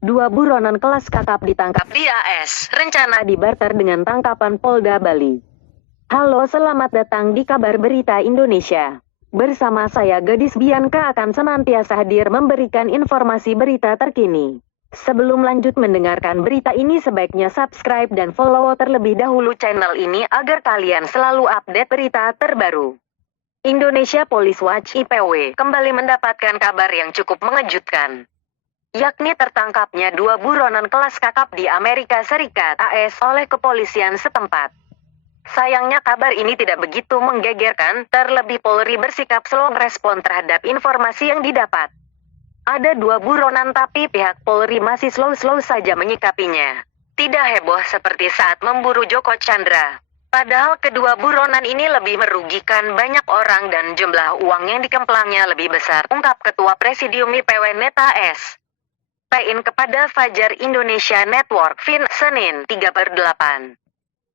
Dua buronan kelas kakap ditangkap di AS, rencana dibarter dengan tangkapan Polda Bali. Halo, selamat datang di Kabar Berita Indonesia. Bersama saya Gadis Bianca akan senantiasa hadir memberikan informasi berita terkini. Sebelum lanjut mendengarkan berita ini, sebaiknya subscribe dan follow terlebih dahulu channel ini agar kalian selalu update berita terbaru. Indonesia Police Watch (IPW) kembali mendapatkan kabar yang cukup mengejutkan, yakni tertangkapnya dua buronan kelas kakap di Amerika Serikat (AS) oleh kepolisian setempat. Sayangnya kabar ini tidak begitu menggegerkan, terlebih Polri bersikap slow respon terhadap informasi yang didapat. Ada dua buronan tapi pihak Polri masih slow-slow saja menyikapinya. Tidak heboh seperti saat memburu Joko Chandra. Padahal kedua buronan ini lebih merugikan banyak orang dan jumlah uang yang dikemplangnya lebih besar, ungkap Ketua Presidium IPW Neta S. Pain kepada Fajar Indonesia Network, Vin, Senin, 3/8.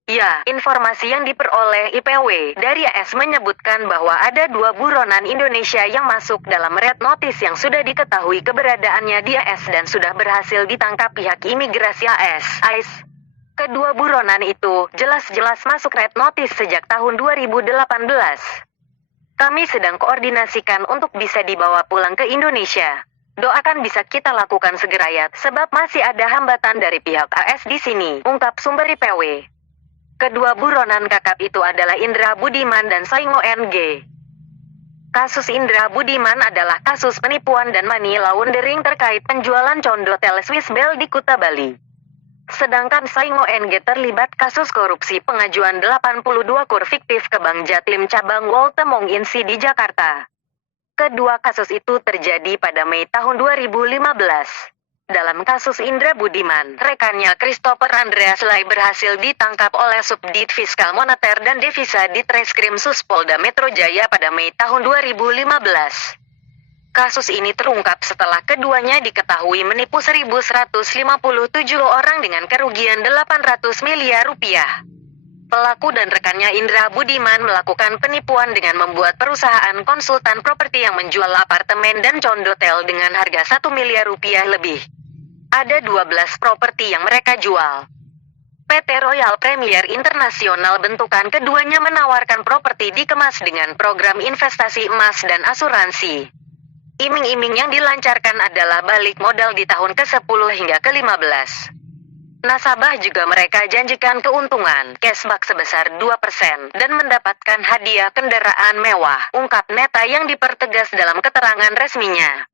Ya, informasi yang diperoleh IPW dari AS menyebutkan bahwa ada dua buronan Indonesia yang masuk dalam red notice yang sudah diketahui keberadaannya di AS dan sudah berhasil ditangkap pihak imigrasi AS. Kedua buronan itu jelas-jelas masuk red notice sejak tahun 2018. Kami sedang koordinasikan untuk bisa dibawa pulang ke Indonesia. Doakan bisa kita lakukan segera ya, sebab masih ada hambatan dari pihak AS di sini, ungkap sumber IPW. Kedua buronan kakap itu adalah Indra Budiman dan Saingo NG. Kasus Indra Budiman adalah kasus penipuan dan money laundering terkait penjualan condotel Swiss Bell di Kuta Bali. Sedangkan Saingo NG terlibat kasus korupsi pengajuan 82 kur fiktif ke Bank Jatim cabang Woltemong Insi di Jakarta. Kedua kasus itu terjadi pada Mei tahun 2015. Dalam kasus Indra Budiman, rekannya Christopher Andreas Lai berhasil ditangkap oleh Subdit Fiskal Moneter dan Devisa di Treskrim Suspolda Metro Jaya pada Mei tahun 2015. Kasus ini terungkap setelah keduanya diketahui menipu 1.157 orang dengan kerugian 800 miliar rupiah. Pelaku dan rekannya Indra Budiman melakukan penipuan dengan membuat perusahaan konsultan properti yang menjual apartemen dan condotel dengan harga 1 miliar rupiah lebih. Ada 12 properti yang mereka jual. PT Royal Premier Internasional bentukan keduanya menawarkan properti dikemas dengan program investasi emas dan asuransi. Iming-iming yang dilancarkan adalah balik modal di tahun ke-10 hingga ke-15. Nasabah juga mereka janjikan keuntungan cashback sebesar 2% dan mendapatkan hadiah kendaraan mewah, ungkap Neta yang dipertegas dalam keterangan resminya.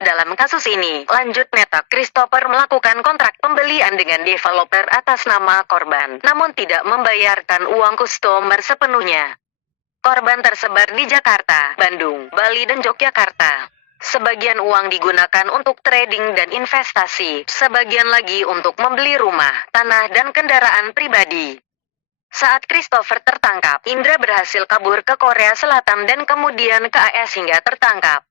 Dalam kasus ini, lanjut Neta, Christopher melakukan kontrak pembelian dengan developer atas nama korban, namun tidak membayarkan uang customer sepenuhnya. Korban tersebar di Jakarta, Bandung, Bali dan Yogyakarta. Sebagian uang digunakan untuk trading dan investasi, sebagian lagi untuk membeli rumah, tanah dan kendaraan pribadi. Saat Christopher tertangkap, Indra berhasil kabur ke Korea Selatan dan kemudian ke AS hingga tertangkap.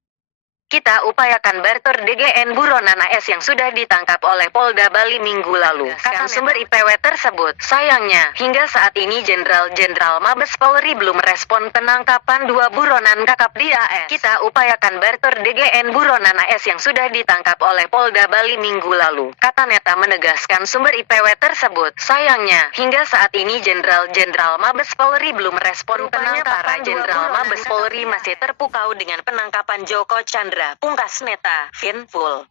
Kita upayakan barter DGN buronan AS yang sudah ditangkap oleh Polda Bali minggu lalu, kata sumber IPW tersebut. Sayangnya, hingga saat ini Jenderal Mabes Polri belum merespon penangkapan dua buronan kakap di AS. Kita upayakan barter DGN buronan AS yang sudah ditangkap oleh Polda Bali minggu lalu, kata Neta menegaskan sumber IPW tersebut. Sayangnya, hingga saat ini Jenderal Mabes Polri belum merespon penangkapan Jenderal Mabes Polri masih terpukau dengan penangkapan Joko Chandra, pungkas Neta, Vin, full.